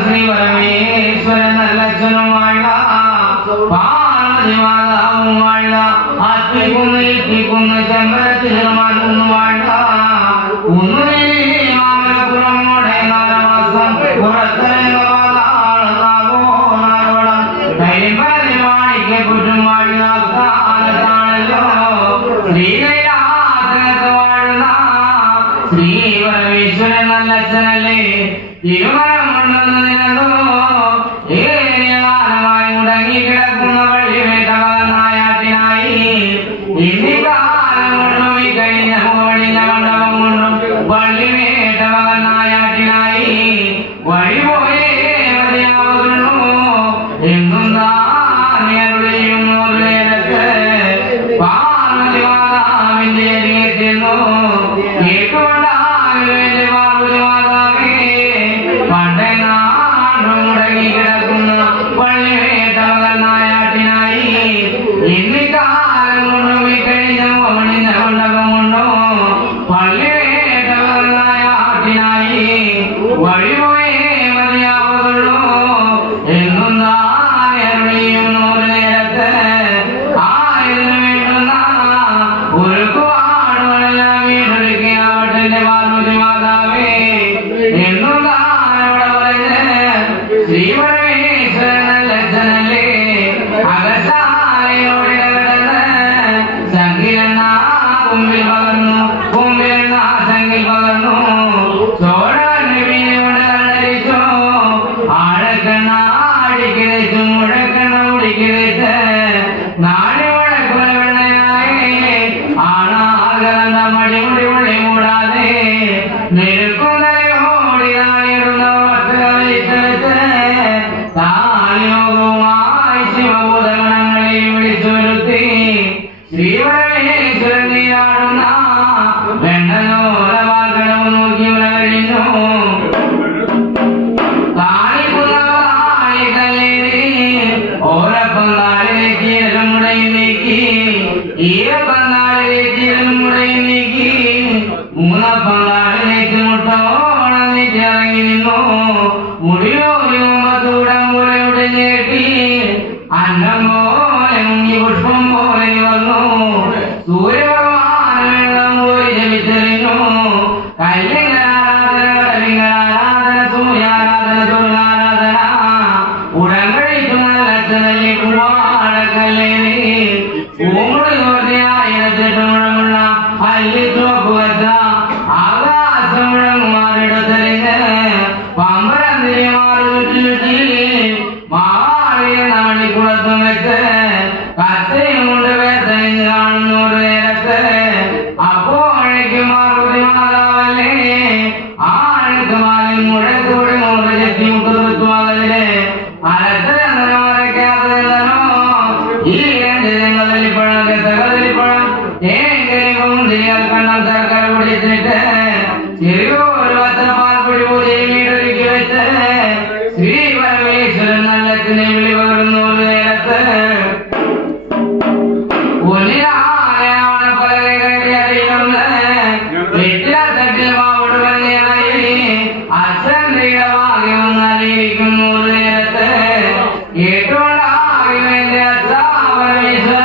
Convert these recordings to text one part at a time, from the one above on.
ശ്രീ പരമേശ്വരൻ നല്ലച്ഛനും വാഴ പാർവതി മാതാവും വാഴ അത്തിക്കുന്ന് ചെമ്പരത്തിലും മരുന്ന് വാഴ ഒന്നുമേ മാമലപുരമോടെ 4 മാസം പുറത്തിറങ്ങുവാളാളോളം കരിമ്പരിമാണിക്ക് കുറ്റും വാഴുന്ന കാലത്താണല്ലോ ശ്രീകൈലാസനത്ത് വാഴുന്ന ശ്രീ പരമേശ്വരൻ നല്ലച്ഛനല്ലേ തിരുമരം കൊണ്ടുവന്നതിനോ ഏകാലമായി മുടങ്ങി കിടക്കുന്ന വഴിവേട്ടനായാട്ടിനായി ഇന്ത്യക്കാലം കൊണ്ടും ഈ കഴിഞ്ഞ മോടിഞ്ഞ മണ്ഡപം കൊണ്ടും വള്ളിവേട്ടനായാട്ടിനായി വഴിപോയേ മതിയാവുന്നു എന്നും താനെയും നേരത്ത് പാർവതി മാതാവിന്റെ അരികെത്തുന്നു കേട്ടുകൊണ്ടാകെ പാർവതി മാതാവേ പണ്ടേ നാടും മുടങ്ങി കിടക്കുന്ന വള്ളിവേട്ടനായാട്ടിനായി ഇന്ത്യക്കാലം കൊണ്ടും ഈ കഴിഞ്ഞ മോടിഞ്ഞ മണ്ഡപം കൊണ്ടും വള്ളിവേട്ടനായാട്ടിനായി വഴിപോയേ മതിയാവുള്ളൂ എന്നും താനെയും നേരത്ത് ആയിരുന്നു വേണ്ടുന്ന ഒരുക്കുവാടുകളെല്ലാം വീടൊരുക്കിയാവട്ടെ പാർവതി മാതാവേ എന്നും താനവിടെ പറഞ്ഞ് ശ്രീ പരമേശ്വരൻ നല്ലച്ഛനല്ലേ അകശാലയോടെ കിടന്ന് സംഗീലെണ്ണ കുമ്പിൽ പകർന്നു കുമ്പിലെണ്ണ സംഗിൽ പകർന്നു ചോഴനിച്ചു ആഴക്കെണ്ണ അടിക്കിതച്ചു മുഴക്കെണ്ണ കുടിക്കിതച്ച് നാല് മുഴക്കുലവെണ്ണയായി ആണാകണ്ട മടിമുടി മുടി മൂടാതെ നിൽക്കുന്നതോടി നാളിടുന്ന ഭക്തകളിച്ചെടുത്ത് താലിയോഗവുമായി ശിവഭൂതഗണങ്ങളെയും വിളിച്ചു വരുത്തി ശ്രീ പരമേശ്വരൻ നീരാടുന്ന വെണ്ണലോലവാർക്കടവും നോക്കി ഉല കഴിഞ്ഞു താളിപ്പുതാളി കല്ലേറി ഓരപ്പം താളിലേക്ക് ഇരമുടയും നീക്കി ഈരപ്പം താളിലേക്ക് ഇരമുടയും നീക്കി മൂന്നപ്പം താളിലേക്ക് മുട്ടോണം നീട്ടി ഇറങ്ങി നിന്നു മുടിയോരി മുമ്പത്തൂടം പോലെ ഞെട്ടി അന്നം പോലെ മുങ്ങി പുഷ്പം പോലെ വന്നു സൂര്യഭഗവാൻ വെള്ളം പോയി ജപിച്ചെറിഞ്ഞു കല്ലിംഗാരാധന കടലിംഗാരാധന സൂര്യാരാധന ദുർഗാരാധന ഉടങ്കഴിച്ചു നല്ലച്ഛനല്ലി പൂവാടക്കല്ലേറി പൂമുടി തോർത്തിയായിരത്തെട്ട് മുഴമുള്ള അല്ലി ചുവപ്പ് വെച്ച ആകാശം മുഴങ്ങുമാറിടത്തെറിഞ്ഞ് പമ്പരം തിരിമാറി ചുറ്റി മാറിയ മണിക്കുളത്തും വെച്ച് കത്തയും കൊണ്ട് വേർത്തണിഞ്ഞ് കാണുന്നു നേരത്ത് അപ്പോഴേക്കും പാർവതി മാതാവല്ലേ ആഴക്ക് മാലിൽ മുഴക്കൂടി മൂന്ന് ചെത്തി മുട്ടുത്തുമകലില് അലത്തരോ ഈ രഞ്ജനങ്ങളിപ്പഴം രസകലിപ്പഴം തേങ്കരിക്കും തിരികൾ കണ്ണം ശർക്കര പിടിച്ചിട്ട് ചെറിയൊരു വച്ചപ്പാൽ പൊടി പുതിയ വീടൊരുക്കി വെച്ച് ശ്രീ പരമേശ്വരൻ നല്ലച്ഛനെ വിളി പകർന്നു നേരത്ത് ഒന്നിനാണ് പലകെ കയറി അറിയുന്നത് വെറ്റിലത്തട്ടിൽ മാവോട് പറഞ്ഞായി അച്ഛൻ ഭാഗ്യം അറിയിക്കുന്നു നേരത്ത് കേട്ടുകൊണ്ടാകും എന്റെ അച്ഛാ പരമേശ്വര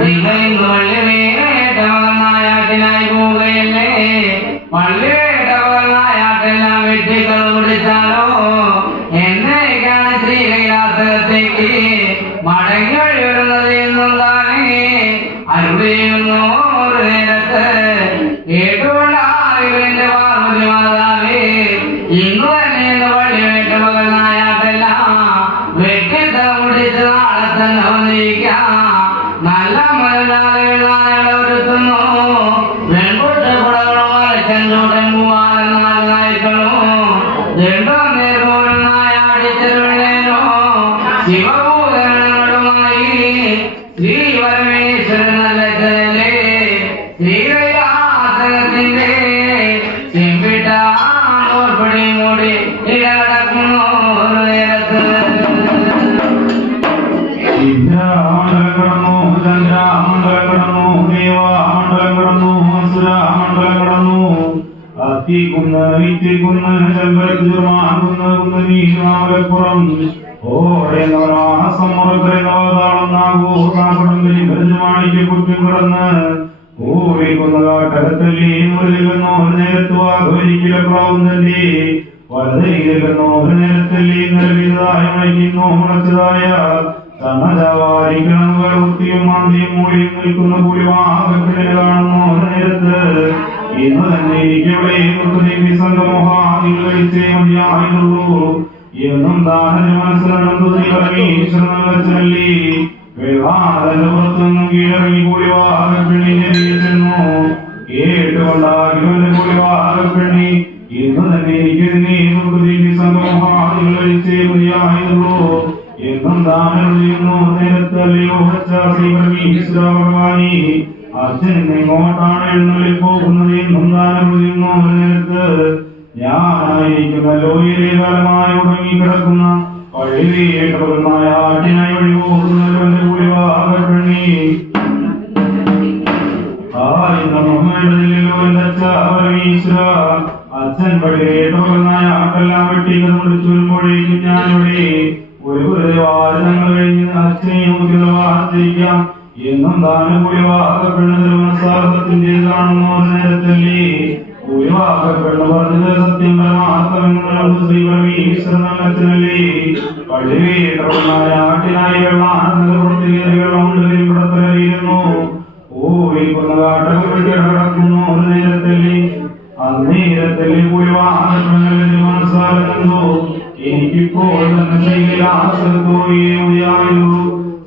നിങ്ങൾ ഇന്ന് വള്ളിവേട്ട മകനായാട്ടിനായി പോവുകയല്ലേ വള്ളിവേട്ട മകനായാട്ടെല്ലാം വെട്ടിക്കൾ പിടിച്ചാലോ എന്നേക്കാണ് ശ്രീ കൈലാസത്തേക്ക് മടങ്ങി വഴി വരുന്നത് എന്നും താനേ അരുടെയുന്നു നേരത്ത് കേട്ടുകൊണ്ടാകും എന്റെ പാർവതി മാതാവേ ഇന്നു തന്നെ വള്ളിവേട്ട മകനായാട്ടെല്ലാം വെട്ടിത്തല മുടിച്ച് നാളെ തന്നെ വന്നിരിക്കാം നല്ല മലയാളികളെ ഒരുത്തുന്നു വെൺപൊട്ട് കുടകളും അലച്ചൂടൻ പൂവാലൻ നാല് നായ്ക്കളും രണ്ടോ നേർപോലും നായാടിച്ചെരുവിടേനോ ശിവഭൂതങ്ങളുമായി ശ്രീ പരമേശ്വരൻ നല്ലച്ഛനല്ലേ ശ്രീകൈലാസനത്തിന്റെ ചെമ്പിട്ട ഓർപ്പടി മൂടി ഇടകടക്കുന്നു നേരത്ത് ചന്ദ്രാമണ്ഡലം കടന്നു ദേവാമണ്ഡലം കടന്നു അസുരാമണ്ഡലം കടന്നു വിത്തിക്കുന്ന ചെമ്പരച്ചുമാകുന്ന നീരാവലപ്പുറം ഓരേന്നവരാസമുറക്കരനവതാളന്നാകൂർക്കാപ്പെടുമ്പലിമാണിക്ക് കുറ്റും കിടന്ന് ഊരിക്കുന്ന കാട്ടകത്തല്ലി മുരലിക്കുന്നോ നേരത്തുവാകുവരിക്കിലപ്രാവുന്നല്ലേ വലതരികിലോ നേരത്തല്ലി നിലവിതായ മണിക്കുന്നോ മുളച്ചതായ സന്നജാവാരിക്കണങ്ങൾ വൃത്തിയും മാന്തിയും മൂടിയും നിൽക്കുന്ന പുലിവാകപ്പിനെ കാണുന്നു നേരത്ത് ഇന്ന് തന്നെ എനിക്കെവിടെ സംഘമോഹാദികൾ കഴിച്ചേ മതിയായുള്ളൂ എന്നും താനെ മനസ്സിലാണെന്നീശ്വരനല്ലേ വെള്ളാടന്റെ പുറത്തുനിന്നും കീഴറങ്ങി പുലിവാകപ്പിണിനെ ചെന്നു കേട്ടുകൊണ്ടാകിവന്റെ പുലിവാകപ്പിണി ഇന്ന് തന്നെ എനിക്കെതിനെ സംഘമോഹാദികൾ കഴിച്ചേ മതിയായുള്ളൂ എന്നും താനെഴുതിയുന്നു നേരത്തല്ലയോ ഭഗവാനി അച്ഛൻ എങ്ങോട്ടാണ് എണ്ണലിൽ പോകുന്നത് എന്നും താനെഴുതിയുന്നു നേരത്ത് ഞാനായിരിക്കുന്നല്ലോ ഏറെ കാലമായി ഉടങ്ങിക്കിടക്കുന്ന പള്ളിയിലേക്കുമായ ആട്ടിനായി വഴി പോകുന്നവന്റെ പുലിവാകപ്പെണ്ണി വേണ്ടതില്ലല്ലോ എന്റെ അച്ഛീശ്വര അച്ഛൻ പള്ളിയേട്ടുപകർന്നായ ആട്ടെല്ലാം വെട്ടിക്കത് മുടിച്ചു വരുമ്പോഴേക്കും ഞാനിവിടെ ഒരു വാചനങ്ങൾ കഴിഞ്ഞ് അച്ഛനെ നമുക്ക് വാർത്തിരിക്കാം എന്നും താനും പുലിവാകപ്പെടുന്ന മനസ്സാഹത്തിൻ്റെതാണെന്നോ നേരത്തല്ലേ പുലിവാകപ്പെടുന്ന പറഞ്ഞത് സത്യം പരമാർത്ഥമെന്ന് ശ്രീപരമീശ്വരനല്ലേ പള്ളിവേട്ടനായ ആട്ടിനായി വെള്ളാനന്ദപ്രവർത്തിക്കുന്നു ഓടിക്കുന്ന കാട്ടകുന്നു നേരത്തല്ലേ അന്നേരത്തല്ലേ പുലിവാകപ്പെടുന്ന മനസ്സാകുന്നു എനിക്കിപ്പോൾ തന്നെ ശ്രീകലാസത്തോയുള്ളൂ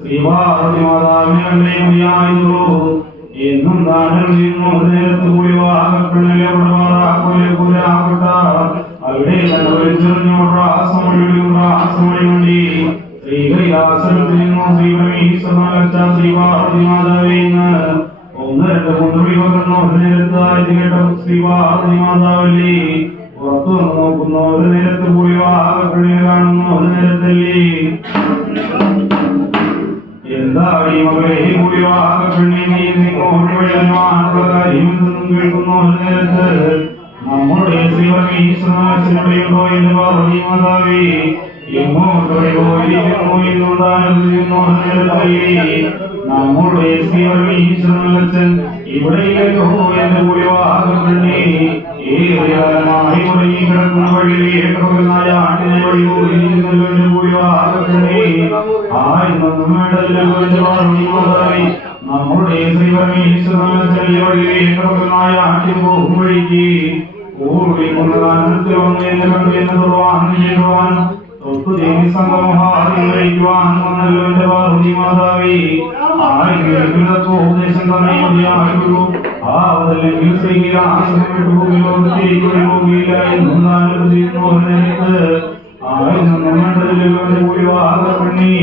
ശ്രീപാർവതി മാതാവിനെ ഉയ്യായുള്ളൂ എന്നും താനെഴുതിയുന്നു നേരത്ത് പുലിവാകപ്പെണ്ണലെവിടെപ്പെട്ട അവിടെ തന്നെ വിളിച്ചെറിഞ്ഞോട്രാസമൊഴി ശ്രീകൈലാസത്തിൽ നിന്നും ശ്രീപരമീശ്വരനച്ച ശ്രീപാർവതി മാതാവിന്ന് ഒന്ന് രണ്ട് മുന്നോടി പകർന്നു നേരത്തായി കേട്ട ശ്രീപാർവതി മാതാവല്ലേ പുറത്തു നോക്കുന്നു ഒരു നേരത്ത് പുലിവാകപ്പെണ്ണെ കാണുന്നു ഒരു നേരത്തല്ലേ എന്തായി മകളെ പുലിവാകപ്പെണ്ണെ നീ നിങ്ങോട്ടുള്ള കാര്യം കേൾക്കുന്നു ഒരു നേരത്ത് നമ്മുടെ ശ്രീപരമീശ്വരനുണ്ടോ എന്ന് പാർവതി മാതാവേ എങ്ങോട്ട് പോയിരിക്കുന്നു എന്നുണ്ടാകുന്നു നേരത്തല്ലേ നമ്മുടെ ശ്രീപരമീശ്വരനച്ഛൻ ഇവിടെയില്ലല്ലോ എന്റെ പുലിവാകപ്പെണ്ണെ ഏറെകാലമായി മുടങ്ങി കിടക്കുന്ന വഴിയിലേക്കുള്ള ആട്ടിനെ വഴി പോയിരിക്കുന്നല്ലോ എന്റെ പുലിവാകപ്പെണ്ണെ ആയിരുന്നൊന്നും വേണ്ടല്ലോ എന്റെ പാർവതി മാതാവേ നമ്മുടെ ശ്രീപരമേശ്വരനച്ഛൻ വഴിയിലേക്കുള്ള ആട്ടിൻ പോകും വഴിക്ക് ഓടിക്കൊണ്ടു വന്നെന്ന് സംഘമഹാരിക്കുവാൻ വന്നല്ലോ എന്റെ പാർവതി മാതാവേ ആയിരങ്ങൾക്ക് ഉപദേശം തന്നെയുള്ളൂ ആവതല്ലെങ്കിൽ പോകില്ല എന്നും നേരത്ത് ആയിരത്തിലല്ലോ എന്റെ പുലിവാകപ്പെണ്ണി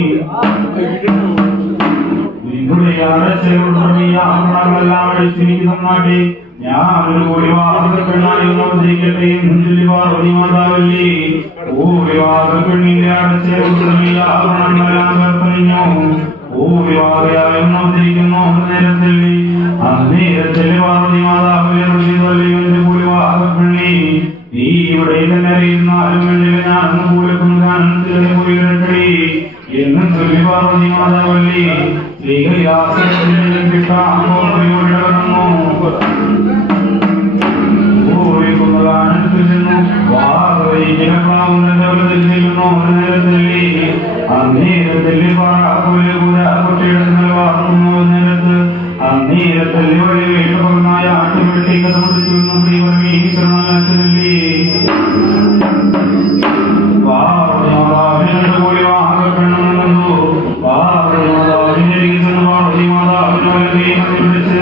നിങ്ങളുടെ അടച്ചെല്ലാം അടിച്ചിരിക്കുന്ന നാട്ടെ ഞാനൊരു പുലിവാകപ്പെണ്ണായി അവതരിക്കട്ടെ എന്നും പാർവതി മാതാവല്ലേ പുലിവാകപ്പെണ്ണിന്റെ അടച്ചെല്ലാം പുലിവാകയായും അവതരിക്കുന്നു നേരത്തല്ലേ അന്നേരത്തല്ലേ പാർവതി മാതാവിലെ പുലിവാകപ്പെണ്ണി നീ ഇവിടെ തന്നെ അറിയുന്നാലും വേണ്ടില്ല ഞാനൊന്ന് പൂലക്കുന്നതിലെ പോയിരട്ടെ എന്നും ചൊല്ലി പാർവതി മാതാവല്ലേ ശ്രീകൈലാസത്തിൽ കിട്ടാമോ അന്നേരത്തല്ലേ നേരത്ത് അന്നേരത്തല്ലേ വഴി വേട്ടപരമായ ആട്ടുപെട്ടിക്കഥ മുടിച്ചിരുന്നു ശ്രീപരമേശ്വരനല്ലേ പാർവതി പുലിവാകപ്പെണ്ണു പാർവതി മാതാവിന്റെ പാർവതി മാതാവിനെ വിളിച്ച്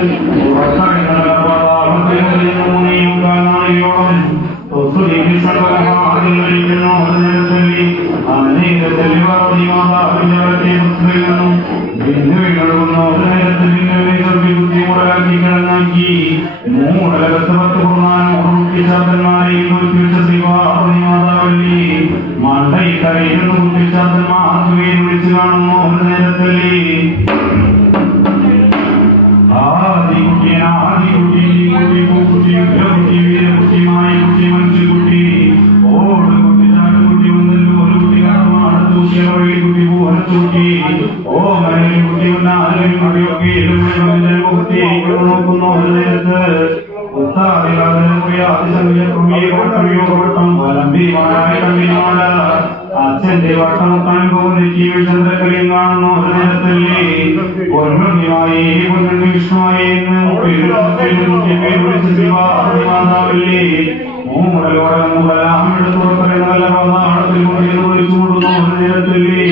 വിളിച്ചു കാണുന്നു നേരത്തല്ലേ ആദികുട്ടി വീരകുട്ടിമായ കുട്ടി ചൂട്ടി ഓ മലയിൽ കുട്ടി ഉന്നാലും കുടിയൊക്കെ നോക്കുന്ന ഒരു നേരത്ത് അച്ഛന്റെ വട്ടമുട്ടാൻ പോകുന്ന ചന്ദ്രക്കലയും കാണുന്ന ഒരു നേരത്തല്ലേ പൊന്നുണ്ണിയായി പൊന്നുണ്ണി വിഷ്ണുവായി മാതാവല്ലേ മൂടലോടെ നമ്മളെല്ലാം എടുത്തു പറയുന്നതല്ല പാതാളത്തിൽ കൊണ്ടിരുന്ന് വിളിച്ചു കൊടുക്കുന്ന ഒരു നേരത്തല്ലേ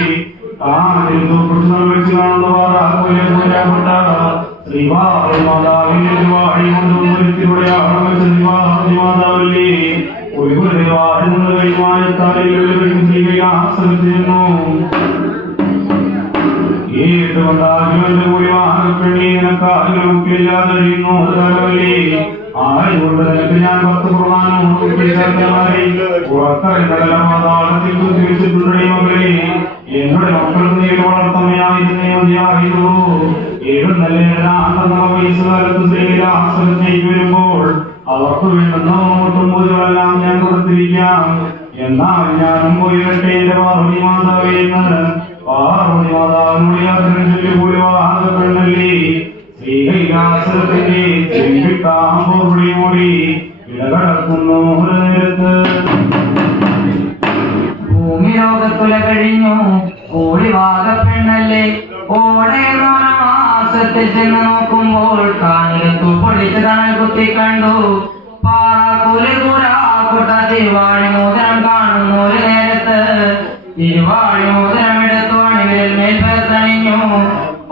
വെച്ച് കാണുന്ന പാതാപ്പെട്ട ശ്രീവാഹി മാതാവിന്റെ വാഴി കൊണ്ടുവരുത്തിലൂടെ മാതാവല്ലേ ഒരു വാഴുന്ന ആശ്രമിച്ചിരുന്നു ഏറ്റുകൊണ്ടാകുമെന്റെ കൂടി വാഹനപ്പെണ്ണി നിനക്കാകുമൊക്കെ ഇല്ലാതിരിക്കുന്നു തലവല്ലേ ആയതുകൊണ്ട് നിനക്ക് ഞാൻ 10 കുർബാനും പുറത്തറിഞ്ഞതല്ല മാതാളത്തിൽ കുത്തിവെച്ചിട്ടുണ്ടേ മകളെ എന്നുടെ മക്കൾക്ക് നീ വളർത്തമ്മയായിരുന്നേ മതിയായിരുന്നു എഴുന്നല്ലേണ്ട വയസ്സുകാലത്ത് സ്ത്രീയിൽ ആശ്രമത്തേക്ക് വരുമ്പോൾ അവർക്ക് വേണ്ടുന്ന ഓട്ടുമ്പോഴുകളെല്ലാം ഞാൻ കൊടുത്തിരിക്കാം എന്നാൽ ഞാനും പോയിരട്ടെ എന്റെ പാർവതി മാതാവെന്ന് പാർവതി മാതാവിനോട് യാത്ര ചൊല്ലിപ്പോയി വാഹനപ്പെണ്ണല്ലേ ശ്രീകൈലാസത്തിന്റെ ചെമ്പിട്ടാമ്പൂടി മൂടി ഇടകടക്കുന്നു ഒരു നേരത്ത് ഭൂമി ലോകത്തുല കഴിഞ്ഞു ഓടി വാഗപ്പെണ്ണല്ലേ ഓടെ മാസത്തിൽ ചെന്ന് നോക്കുമ്പോൾ കാഞ്ഞിരത്തു പൊളിച്ച് തണൽ കുത്തി കണ്ടു പാറാക്കൂലി കൂരാക്കൊട്ട തിരുവാഴി മോതിരം കാണുന്നു ഒരു നേരത്ത് തിരുവാഴി മോതിരം എടുത്തു അണികളിൽ മേൽ പേർത്തണിഞ്ഞു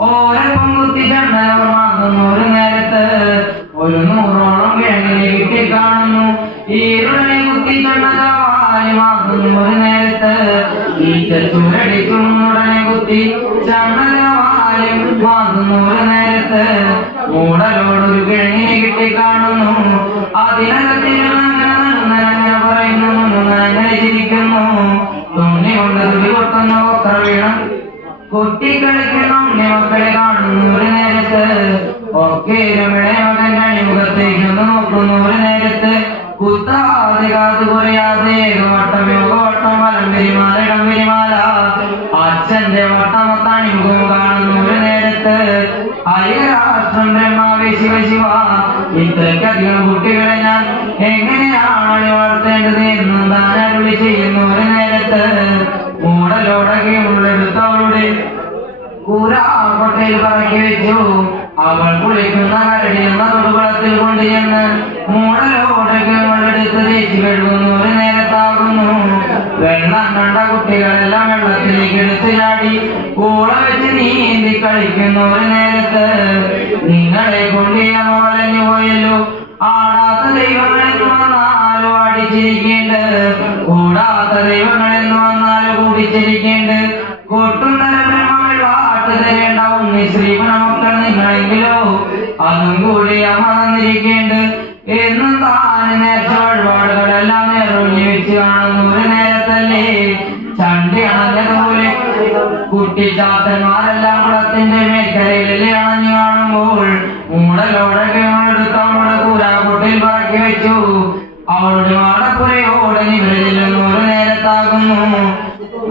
ഓരോ പൊങ്കുത്തി ചണ്ടലവർ വാങ്ങുന്നു ഒരു നേരത്ത് ഒരു 100ഓളം കിഴങ്ങിനെ കിട്ടി കാണുന്നു ഈരുടനെ കുത്തി ചണ്ടലവാരി വാങ്ങുന്നു ഒരു നേരത്ത് ഈച്ചൂരടിക്കും ഉടനെ കുത്തി ചണ്ടലവാരി വാങ്ങുന്നു ഒരു നേരത്ത് മൂടലോടൊരു കിഴങ്ങിനെ കിട്ടി കാണുന്നു അതിനകത്തിങ്ങനെ പറയുന്നു അങ്ങനെ ചിരിക്കുന്നു തുണി കൊണ്ട് തുണി കൊട്ടുന്നു ഒക്കർ വീണം കുട്ടിക്കളിക്കുന്നു മക്കളെ കാണുന്നു ഒരു നേരത്ത് ഒക്കെ രമണ മകൻ അണിമുഖത്തേക്കൊന്ന് നോക്കുന്നു ഒരു നേരത്ത് കുത്താതെ കാത് കുറയാതെ വട്ടം യോഗവട്ടം വലം വിരിമാല ഇടം വിരിമാല അച്ഛന്റെ വട്ടമത്തണിമുഖം കാണുന്നു ഒരു നേരത്ത് അയ്യരാഷ്ട്രം ബ്രഹ്മാവേ ശിവ ശിവ ഇത്രയ്ക്കധികം കുട്ടികളെ ഞാൻ എങ്ങനെയാണ് വളർത്തേണ്ടത് എന്നും താൻ അരുളി ചെയ്യുന്നു ഒരു നേരത്ത് മൂടലോടൊക്കെ ഉള്ളെടുത്തവളുടെ കൂരാക്കൊട്ടയിൽ പറക്കി വെച്ചു അവൾ കുളിക്കുന്ന കരടിയുന്ന തൊടുകുളത്തിൽ കൊണ്ടുചെന്ന് മൂടലോടൊക്കെ ഉള്ളെടുത്ത് തേച്ച് കഴുകുന്നു ഒരു നേരത്താകുന്നു വെള്ളം കണ്ട കുട്ടികളെല്ലാം വെള്ളത്തിലേക്ക് എടുത്ത് ചാടി കൂള വെച്ച് നീന്തി കളിക്കുന്നു ഒരു നേരത്ത് നിങ്ങളെ കൊണ്ട് അമ്മ വലഞ്ഞു പോയല്ലോ ആടാത്ത ദൈവങ്ങളെന്ന് വന്നാലോ അടിച്ചിരിക്കേണ്ടത് കൂടാത്ത ദൈവങ്ങളെന്ന് വന്നാലോ കൂടിച്ചിരിക്കേണ്ടത് കൊട്ടുന്നരമകൾ വാട്ട് തരേണ്ട ഉണ്ണി ശ്രീമണമക്കൾ നിങ്ങളെങ്കിലോ അതും കൂടി അമ്മ തന്നിരിക്കേണ്ടത് എന്നും താന് നേർച്ച വഴിപാടുകളെല്ലാം നിറഞ്ഞു വെച്ച് കാണുന്നു ഒരു നേരത്തല്ലേ ചണ്ടി അണഞ്ഞതുപോലെ കുട്ടിച്ചാത്തന്മാരെല്ലാം കുളത്തിന്റെ മേൽക്കരയിലെ അണഞ്ഞു കാണുമ്പോൾ മൂടലോടൊക്കെ എടുത്ത് അവളുടെ കൂരാക്കൊട്ടിൽ പറക്കി വെച്ചു അവളുടെ മാടപ്പുരയോടെ നിവരില്ലെന്ന് ഒരു നേരത്താകുന്നു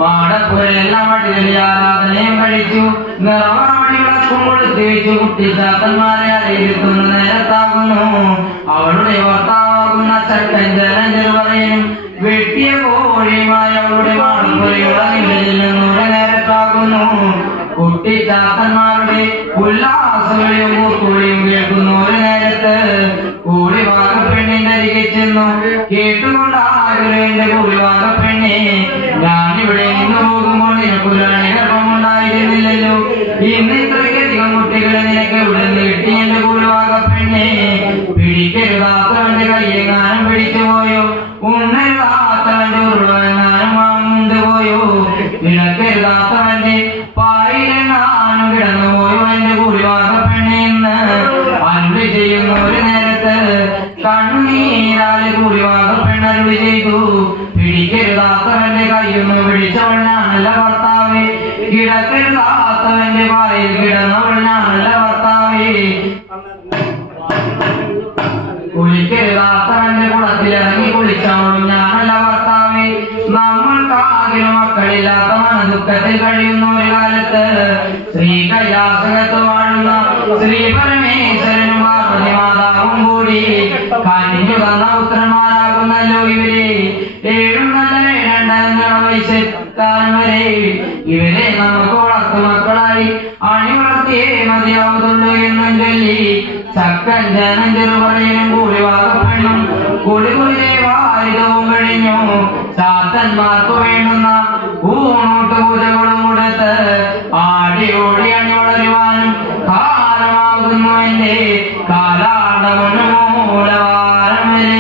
മാടപ്പുരയെല്ലാം അടികളി ആരാധനയും കഴിച്ചു നിറമണി വിളക്കും കൊടുത്തി വെച്ചു കുട്ടിച്ചാത്തന്മാരെ അറിയിക്കുന്ന നേരത്താകുന്നു അവളുടെ ഭർത്താവാകുന്ന ചട്ടൻ ജനം ചെറുപറയും വെട്ടിയ കോഴിയുമായി അവളുടെ മാടപ്പുരയോടെ നിവരില്ലെന്ന് ഒരു നേരത്താകുന്നു കുട്ടിച്ചാത്തന്മാരുടെ ഉല്ലാസവിളിയും കൂട്ടുവിളിയും കേൾക്കുന്നു ഒരു നേരത്ത് കൂടി വാഗപ്പെണ്ണിന്റെ അരികെ ചെന്നു കേട്ടുകൊണ്ട് ആഗ്രഹന്റെ കൂടി വാഗപ്പെണ്ണെ ഞാനിവിടെ നിന്ന് പോകുമ്പോൾ നിനക്കൊരു ഗർഭമുണ്ടായിരുന്നില്ലല്ലോ ഇന്ന് ഇത്രയ്ക്കധികം കുട്ടികളെ നിനക്ക് ഇവിടെ നിന്ന് കിട്ടി എന്റെ കൂടി വാഗപ്പെണ്ണെ പിടിക്കരുതാത്തവന്റെ കയ്യെങ്ങാനും പിടിച്ചു പോയോ ഉണ്ണരുതാത്തവന്റെ ഉരുളെങ്ങാനും വാങ്ങുണ്ട് പോയോ ഇടക്കരുതാത്തവന്റെ പായിലെങ്ങാനും കിടന്നു പോയോ എന്റെ കൂടി വാഗപ്പെണ്ണെന്ന് അരുളി ചെയ്യുന്ന ഒരു നേരത്ത് കണ്ണുനീരാല് കൂടി വാഗപ്പെണ്ണരുളി ചെയ്തു പിടിക്കരുതാത്തവന്റെ കയ്യൊന്ന് പിടിച്ചവനാണല്ല ഭർത്താവേ കിടക്കരുതാത്തവന്റെ പായിൽ കിടന്നവനാണല്ല ഭർത്താവേ കുളിക്കരുതാത്തവന്റെ കുളത്തിലിറങ്ങി കുളിച്ചവളും ഞാനല്ല ഭർത്താവേ നമ്മൾക്കാകിലും മക്കൾ മക്കളില്ലാത്ത ദുഃഖത്തിൽ കഴിയുന്ന ഒരു കാലത്ത് ശ്രീ കൈലാസകത്ത് വാഴുന്ന ശ്രീ പരമേശ്വരനും പാർവതി മാതാവും കൂടി കനിഞ്ഞു തന്ന പുത്രന്മാരാകുന്നല്ലോ ഇവരെ. 7 നല്ല 2 വയസ്സെത്താൻ വരെ ഇവരെ നമുക്ക് വളർത്തു മക്കളായി അണിവളർത്തിയേ മതിയാവുന്നുള്ളൂ എന്നും ചൊല്ലി ചക്കൻ ജനം ചെറുപറയിലും കൂടിവാകപ്പെണ്ണും കുളികുളിലെ വാരിതവും കഴിഞ്ഞു. ചാത്തന്മാർക്ക് വേണ്ടുന്ന ഊണോട്ട് പൂജകളും കൊടുത്ത് ആടി ഓടി അണി വളരുവാനും കാലമാകുന്നു എന്റെ കാലാണ്ടവന് മൂലവാരം വരെ.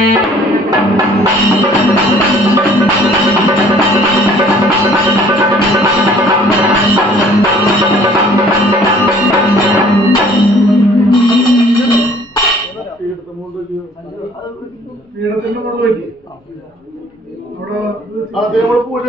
പൂജ